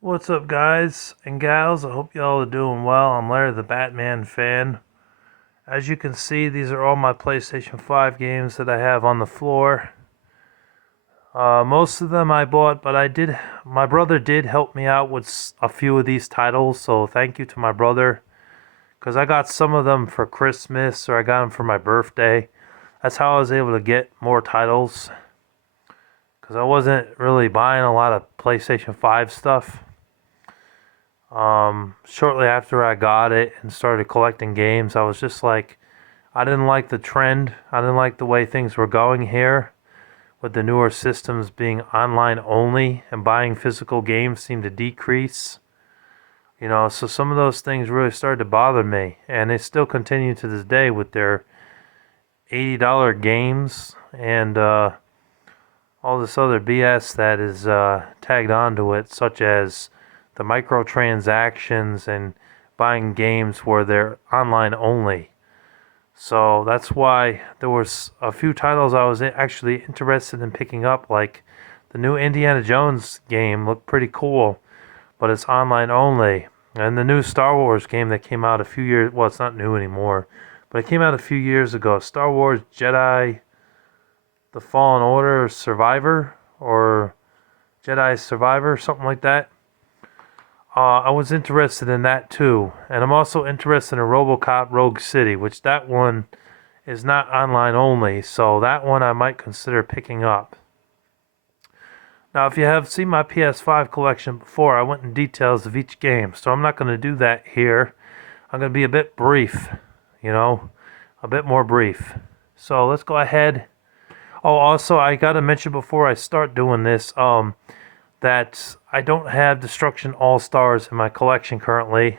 What's up, guys and gals? I hope y'all are doing well. I'm Larry the Batman fan. As you can see, these are all my PlayStation 5 games that I have on the floor. Most of them I bought, but my brother did help me out with a few of these titles, so thank you to my brother. Because I got some of them for Christmas, or I got them for my birthday. That's how I was able to get more titles. Because I wasn't really buying a lot of PlayStation 5 stuff. Shortly after I got it and started collecting games, I was just like, I didn't like the trend. I didn't like the way things were going here with the newer systems being online only and buying physical games seemed to decrease. So some of those things really started to bother me, and they still continue to this day with their $80 games and all this other BS that is tagged onto it, such as the microtransactions and buying games where they're online only. So that's why there was a few titles I was actually interested in picking up, like the new Indiana Jones game looked pretty cool, but it's online only. And the new Star Wars game that came out a few years, well, it's not new anymore, but it came out a few years ago. Star Wars Jedi The Fallen Order Survivor, or Jedi Survivor, something like that. I was interested in that too, and I'm also interested in RoboCop Rogue City, which that one is not online only, so that one I might consider picking up. Now, if you have seen my PS5 collection before, I went in details of each game, so I'm not going to do that here. I'm going to be a bit brief, a bit more brief. So let's go ahead. Oh, also, I got to mention before I start doing this, that I don't have Destruction All-Stars in my collection currently.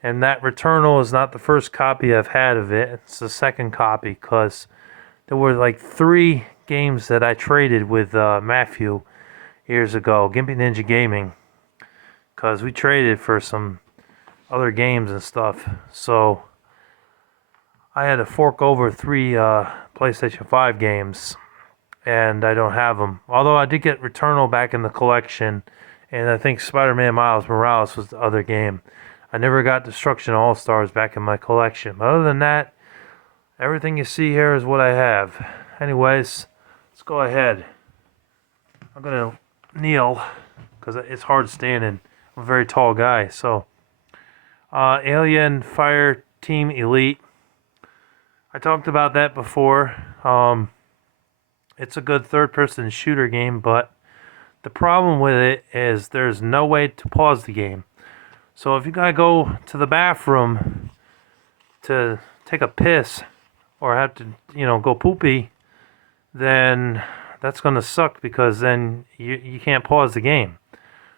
And that Returnal is not the first copy I've had of it. It's the second copy, because there were like 3 games that I traded with Matthew years ago, Gimpy Ninja Gaming, because we traded for some other games and stuff. So I had to fork over 3 PlayStation 5 games, and I don't have them. Although I did get Returnal back in the collection, and I think Spider-Man Miles Morales was the other game. I never got Destruction All-Stars back in my collection. But other than that, everything you see here is what I have. Anyways, let's go ahead. I'm going to kneel, because it's hard standing. I'm a very tall guy. So, Alien Fire Team Elite. I talked about that before. It's a good third-person shooter game, but the problem with it is there's no way to pause the game. So if you gotta go to the bathroom to take a piss or have to, go poopy, then that's gonna suck, because then you can't pause the game.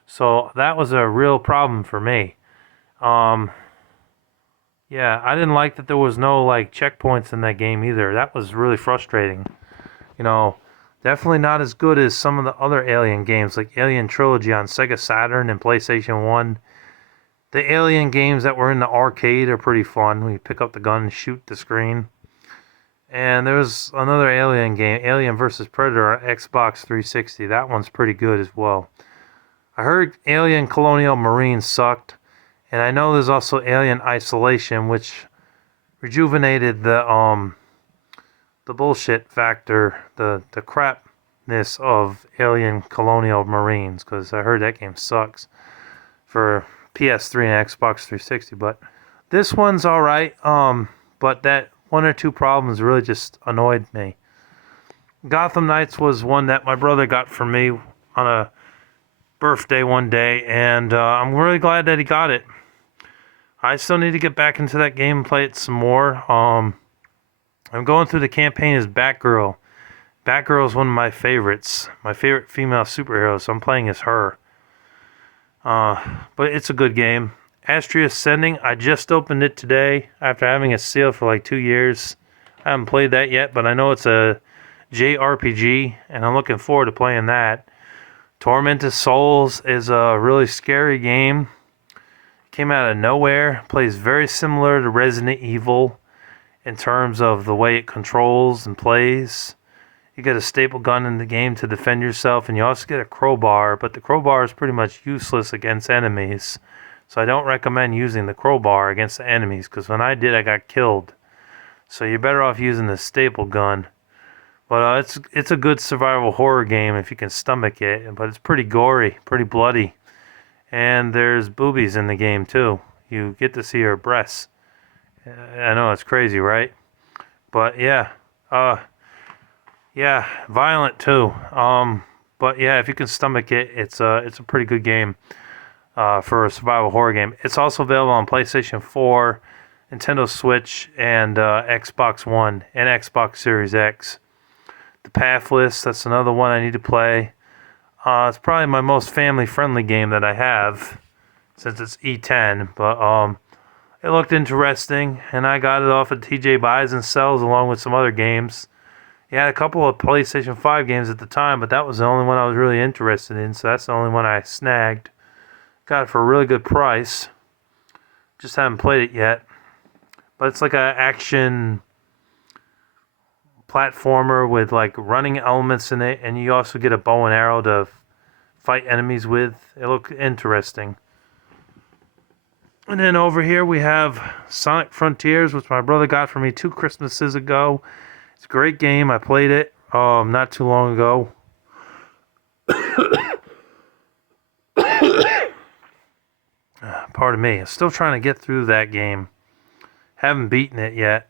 So that was a real problem for me. Yeah, I didn't like that there was no checkpoints in that game either. That was really frustrating. Definitely not as good as some of the other Alien games, like Alien Trilogy on Sega Saturn and PlayStation 1. The Alien games that were in the arcade are pretty fun. We pick up the gun and shoot the screen. And there was another Alien game, Alien vs. Predator on Xbox 360. That one's pretty good as well. I heard Alien Colonial Marines sucked. And I know there's also Alien Isolation, which rejuvenated the bullshit factor, the crapness of Alien Colonial Marines, because I heard that game sucks for PS3 and Xbox 360. But this one's alright, but that 1 or 2 problems really just annoyed me. Gotham Knights was one that my brother got for me on a birthday one day, and I'm really glad that he got it. I still need to get back into that game and play it some more. I'm going through the campaign as Batgirl. Batgirl is one of my favorites. My favorite female superhero, so I'm playing as her. But it's a good game. Astria Ascending, I just opened it today after having it sealed for like 2 years. I haven't played that yet, but I know it's a JRPG, and I'm looking forward to playing that. Tormented Souls is a really scary game. Came out of nowhere. Plays very similar to Resident Evil in terms of the way it controls and plays. You get a staple gun in the game to defend yourself, and you also get a crowbar, but the crowbar is pretty much useless against enemies. So I don't recommend using the crowbar against the enemies, because when I did, I got killed. So you're better off using the staple gun. But it's a good survival horror game if you can stomach it, but it's pretty gory, pretty bloody. And there's boobies in the game too. You get to see her breasts. I know, it's crazy, right? But yeah, yeah, violent too. But yeah, if you can stomach it, it's a pretty good game for a survival horror game. It's also available on PlayStation 4, Nintendo Switch, and Xbox One and Xbox Series X. The Pathless, that's another one I need to play. It's probably my most family-friendly game that I have, since it's E10. But it looked interesting, and I got it off of TJ Buys and Sells along with some other games. He had a couple of PlayStation 5 games at the time, but that was the only one I was really interested in, so that's the only one I snagged. Got it for a really good price. Just haven't played it yet. But it's like an action platformer with like running elements in it, and you also get a bow and arrow to fight enemies with. It looked interesting. And then over here we have Sonic Frontiers, which my brother got for me 2 Christmases ago. It's a great game. I played it not too long ago. Pardon me. I'm still trying to get through that game. Haven't beaten it yet.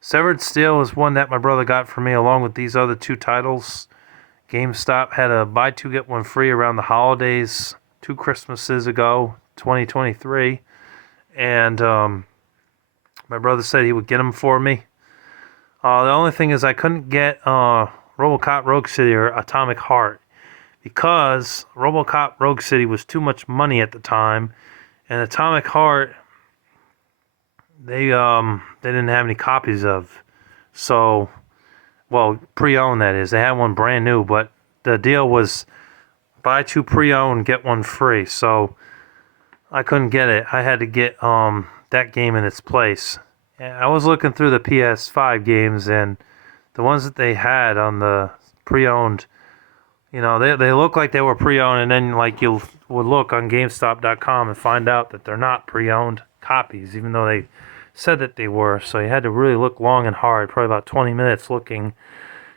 Severed Steel is one that my brother got for me along with these other 2 titles. GameStop had a buy 2 get 1 free around the holidays 2 Christmases ago, 2023. And my brother said he would get them for me. The only thing is I couldn't get RoboCop Rogue City or Atomic Heart because RoboCop Rogue City was too much money at the time, and Atomic Heart they didn't have any copies of. So, well, pre-owned that is. They had one brand new, but the deal was buy 2 pre-owned, get 1 free. So I couldn't get it. I had to get that game in its place. I was looking through the PS5 games, and the ones that they had on the pre-owned, you know, they look like they were pre-owned, and then like you would look on GameStop.com and find out that they're not pre-owned copies, even though they said that they were. So you had to really look long and hard, probably about 20 minutes looking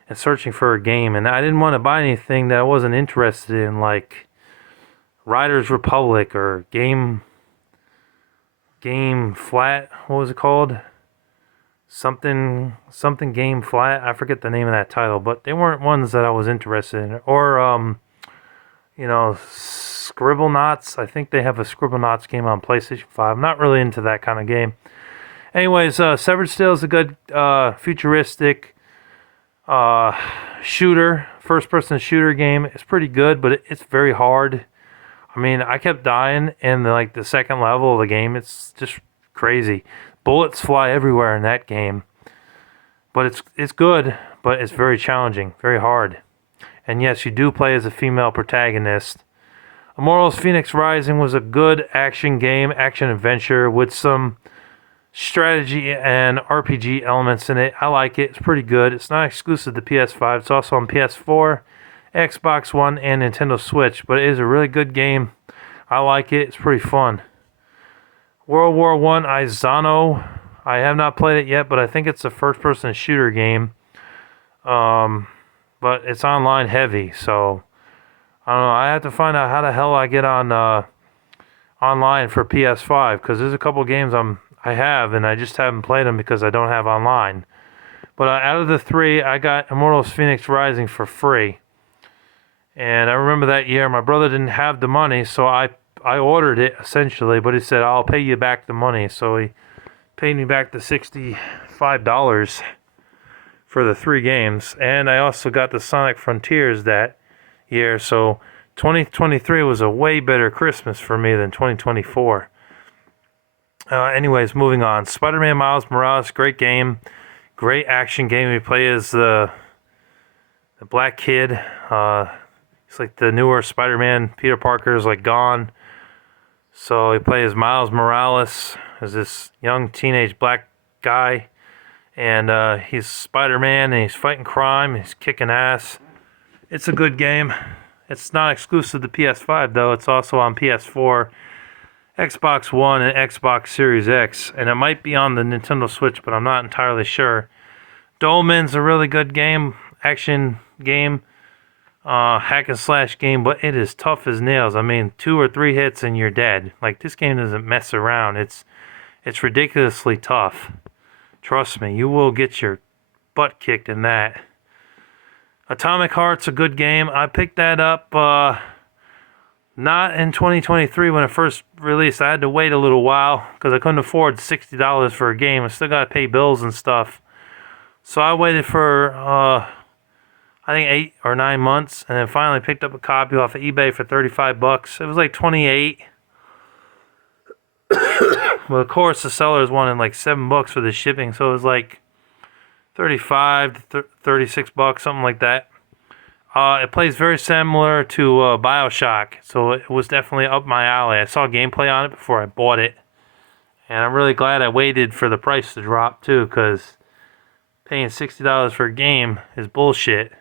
and searching for a game. And I didn't want to buy anything that I wasn't interested in, like Riders Republic or Game Flat. What was it called? Something Game Flat. I forget the name of that title, but they weren't ones that I was interested in. Or you know, Scribblenauts. I think they have a Scribblenauts game on PlayStation 5. I'm not really into that kind of game. Anyways, Severed Steel is a good futuristic shooter, first-person shooter game. It's pretty good, but it's very hard. I mean, I kept dying in the second level of the game. It's just crazy. Bullets fly everywhere in that game. But it's good, but it's very challenging, very hard. And yes, you do play as a female protagonist. Immortals Phoenix Rising was a good action game, action adventure with some strategy and RPG elements in it. I like it. It's pretty good. It's not exclusive to PS5. It's also on PS4, Xbox One, and Nintendo Switch. But it is a really good game. I like it. It's pretty fun. World War I Aizano. I have not played it yet, but I think it's a first-person shooter game. But it's online heavy, so I don't know. I have to find out how the hell I get on online for PS5, because there's a couple games I have, and I just haven't played them because I don't have online. But out of the 3, I got Immortals Phoenix Rising for free. And I remember that year my brother didn't have the money, so I ordered it essentially, but he said, I'll pay you back the money. So he paid me back the $65 for the 3 games. And I also got the Sonic Frontiers that year. So 2023 was a way better Christmas for me than 2024. Anyways, moving on. Spider-Man Miles Morales, great game. Great action game. We play as the black kid. It's like the newer Spider-Man. Peter Parker is like gone. So we play as Miles Morales, as this young teenage black guy. And he's Spider-Man, and he's fighting crime, and he's kicking ass. It's a good game. It's not exclusive to PS5, though. It's also on PS4, Xbox One, and Xbox Series X. And it might be on the Nintendo Switch, but I'm not entirely sure. Dolmen's a really good game, action game, hack and slash game, but it is tough as nails. I mean, 2 or 3 hits and you're dead. Like, this game doesn't mess around. It's ridiculously tough. Trust me, you will get your butt kicked in that. Atomic Heart's a good game. I picked that up not in 2023 when it first released. I had to wait a little while because I couldn't afford $60 for a game. I still got to pay bills and stuff. So I waited for, I think 8 or 9 months, and then finally picked up a copy off of eBay for $35. It was like $28. Well, of course, the sellers wanted like $7 for the shipping, so it was like $35 to $36, something like that. It plays very similar to BioShock, so it was definitely up my alley. I saw gameplay on it before I bought it, and I'm really glad I waited for the price to drop too, because paying $60 for a game is bullshit,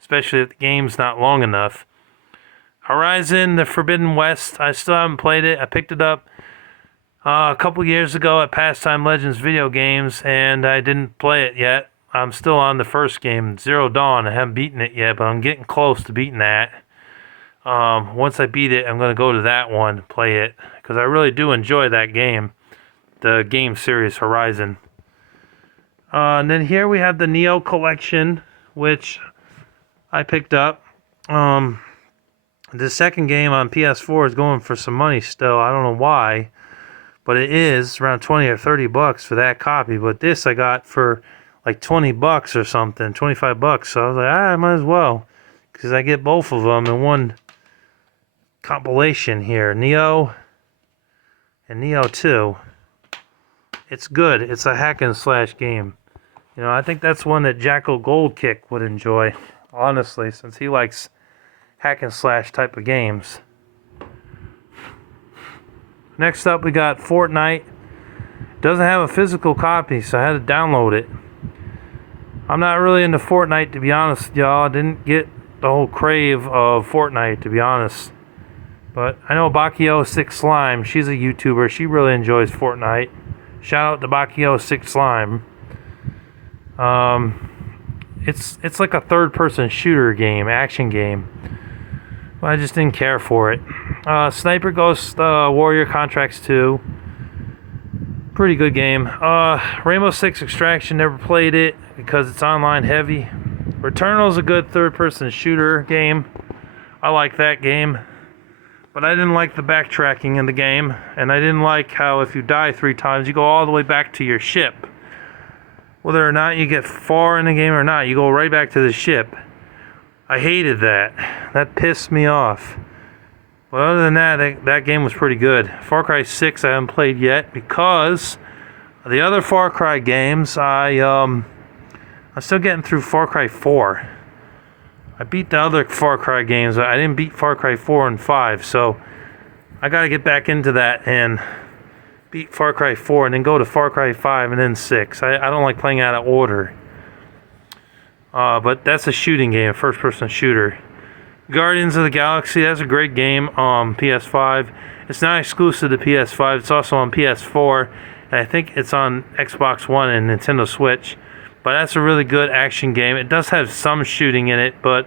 especially if the game's not long enough. Horizon, the Forbidden West, I still haven't played it. I picked it up a couple years ago at Pastime Legends Video Games, and I didn't play it yet. I'm still on the first game, Zero Dawn. I haven't beaten it yet, but I'm getting close to beating that. Once I beat it, I'm going to go to that one, play it, because I really do enjoy that game, the game series Horizon. And then here we have the Neo Collection, which I picked up. The second game on PS4 is going for some money still. I don't know why, but it is around 20 or $30 for that copy. But this I got for like $20 or something, $25. So I was like, I might as well, because I get both of them in one compilation here, Neo and Neo 2. It's good. It's a hack and slash game. You know, I think that's one that Jackal Goldkick would enjoy, honestly, since he likes hack and slash type of games. Next up, we got Fortnite. Doesn't have a physical copy, so I had to download it. I'm not really into Fortnite, to be honest with y'all. I didn't get the whole crave of Fortnite, to be honest. But I know Bakio6 Slime. She's a YouTuber. She really enjoys Fortnite. Shout out to Bakio6 Slime. It's like a third-person shooter game, action game. But I just didn't care for it. Sniper Ghost Warrior Contracts 2. Pretty good game. Rainbow Six Extraction, never played it because it's online heavy. Returnal's a good third-person shooter game. I like that game. But I didn't like the backtracking in the game. And I didn't like how if you die 3 times, you go all the way back to your ship. Whether or not you get far in the game or not, you go right back to the ship. I hated that. That pissed me off. But other than that, that game was pretty good. Far Cry 6 I haven't played yet because the other Far Cry games, I'm still getting through Far Cry 4. I beat the other Far Cry games. I didn't beat Far Cry 4 and 5, so I got to get back into that and beat Far Cry 4 and then go to Far Cry 5 and then 6. I don't like playing out of order. But that's a shooting game, a first-person shooter. Guardians of the Galaxy, that's a great game on PS5. It's not exclusive to PS5. It's also on PS4. And I think it's on Xbox One and Nintendo Switch. But that's a really good action game. It does have some shooting in it, but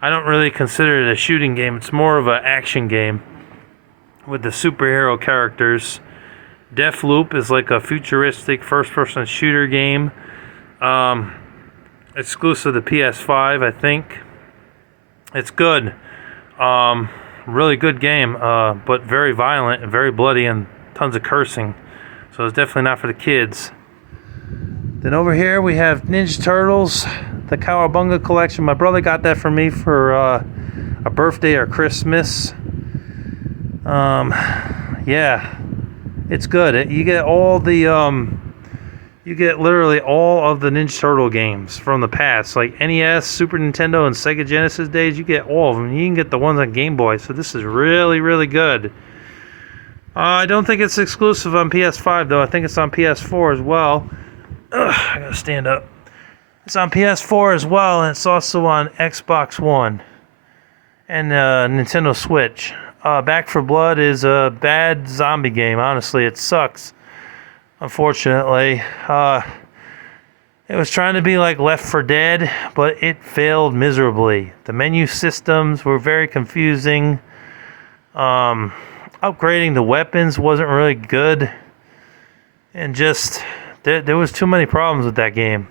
I don't really consider it a shooting game. It's more of an action game with the superhero characters. Deathloop is like a futuristic first-person shooter game. Exclusive to PS5, I think. It's good. Really good game, but very violent and very bloody and tons of cursing. So it's definitely not for the kids. Then over here we have Ninja Turtles, the Cowabunga collection. My brother got that for me for a birthday or Christmas. Yeah, it's good. You get all the you get literally all of the Ninja Turtle games from the past, like NES, Super Nintendo, and Sega Genesis days. You get all of them. You can get the ones on Game Boy, so this is really, really good. I don't think it's exclusive on PS5, though. I think it's on PS4 as well. I gotta stand up. It's on PS4 as well, and it's also on Xbox One and Nintendo Switch. Back for Blood is a bad zombie game. Honestly, it sucks. Unfortunately, it was trying to be like Left 4 Dead, but it failed miserably. The menu systems were very confusing. Upgrading the weapons wasn't really good, and just there was too many problems with that game.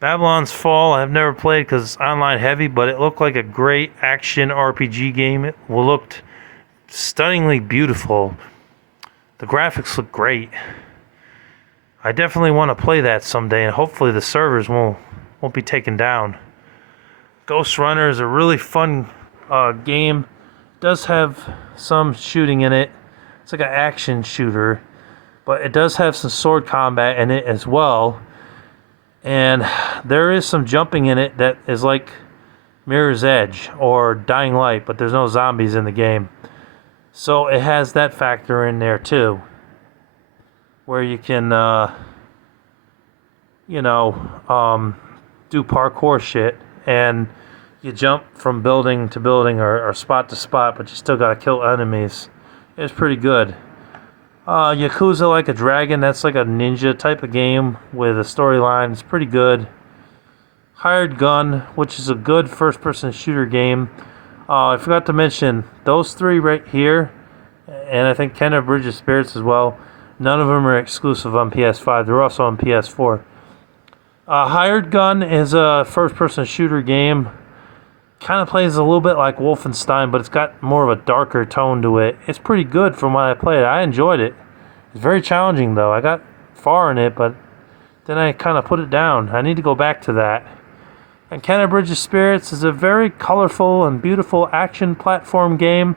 Babylon's Fall I've never played because it's online heavy, but it looked like a great action RPG game. It looked stunningly beautiful. The graphics look great. I definitely want to play that someday, and hopefully the servers won't be taken down. Ghost Runner is a really fun game. It does have some shooting in it. It's like an action shooter, but it does have some sword combat in it as well. And there is some jumping in it that is like Mirror's Edge or Dying Light, but there's no zombies in the game. So it has that factor in there too, where you can, do parkour shit, and you jump from building to building or spot to spot, but you still gotta kill enemies. It's pretty good. Yakuza Like a Dragon, that's like a ninja type of game with a storyline. It's pretty good. Hired Gun, which is a good first-person shooter game. I forgot to mention, those three right here, and I think Kenna Bridge of Spirits as well, none of them are exclusive on PS5. They're also on PS4. Hired Gun is a first-person shooter game. Kind of plays a little bit like Wolfenstein, but it's got more of a darker tone to it. It's pretty good from what I played. I enjoyed it. It's very challenging, though. I got far in it, but then I kind of put it down. I need to go back to that. And Kenna Bridge of Spirits is a very colorful and beautiful action platform game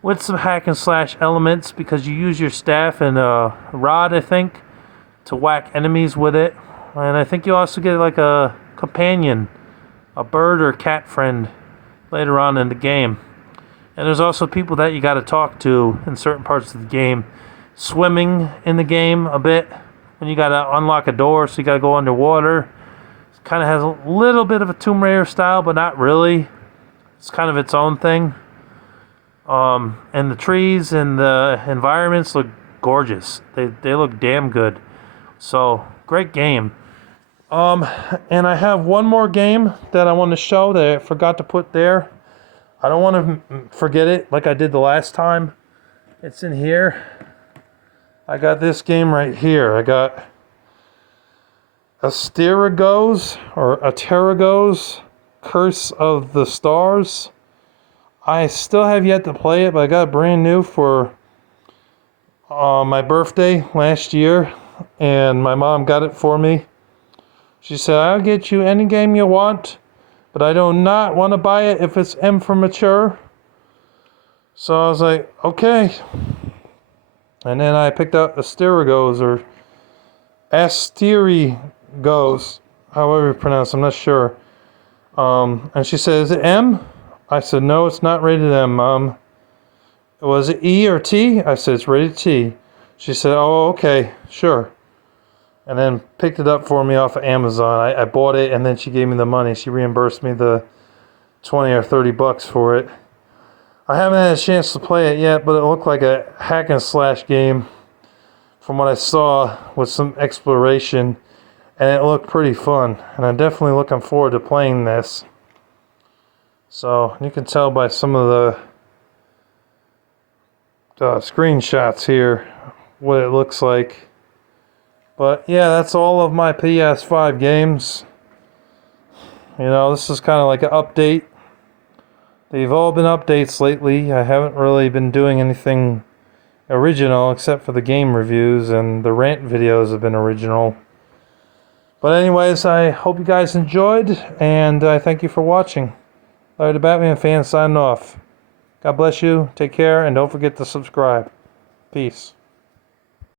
with some hack and slash elements, because you use your staff and a rod, I think, to whack enemies with it. And I think you also get like a companion, a bird or cat friend later on in the game. And there's also people that you got to talk to in certain parts of the game. Swimming in the game a bit, when you got to unlock a door, so you got to go underwater. It kind of has a little bit of a Tomb Raider style, but not really. It's kind of its own thing. And the trees and the environments look gorgeous. They look damn good. So, great game. And I have one more game that I want to show that I forgot to put there. I don't want to forget it like I did the last time. It's in here. I got this game right here. I got Asterigos or Aterigos Curse of the Stars. I still have yet to play it, but I got it brand new for my birthday last year, and my mom got it for me. She said, I'll get you any game you want, but I do not want to buy it if it's M for mature. So I was like, okay. And then I picked up Asterigos or Asterigos, however you pronounce it, I'm not sure. And she said, is it M? I said, no, it's not rated M, Mom. Was it E or T? I said, it's rated T. She said, oh, okay, sure. And then picked it up for me off of Amazon. I bought it, and then she gave me the money. She reimbursed me the 20 or 30 bucks for it. I haven't had a chance to play it yet, but it looked like a hack and slash game from what I saw with some exploration, and it looked pretty fun. And I'm definitely looking forward to playing this. So you can tell by some of the screenshots here what it looks like. But yeah, that's all of my PS5 games. You know, this is kind of like an update. They've all been updates lately. I haven't really been doing anything original except for the game reviews, and the rant videos have been original. But anyways, I hope you guys enjoyed, and I thank you for watching. Larry the Batman fan signing off. God bless you, take care, and don't forget to subscribe. Peace.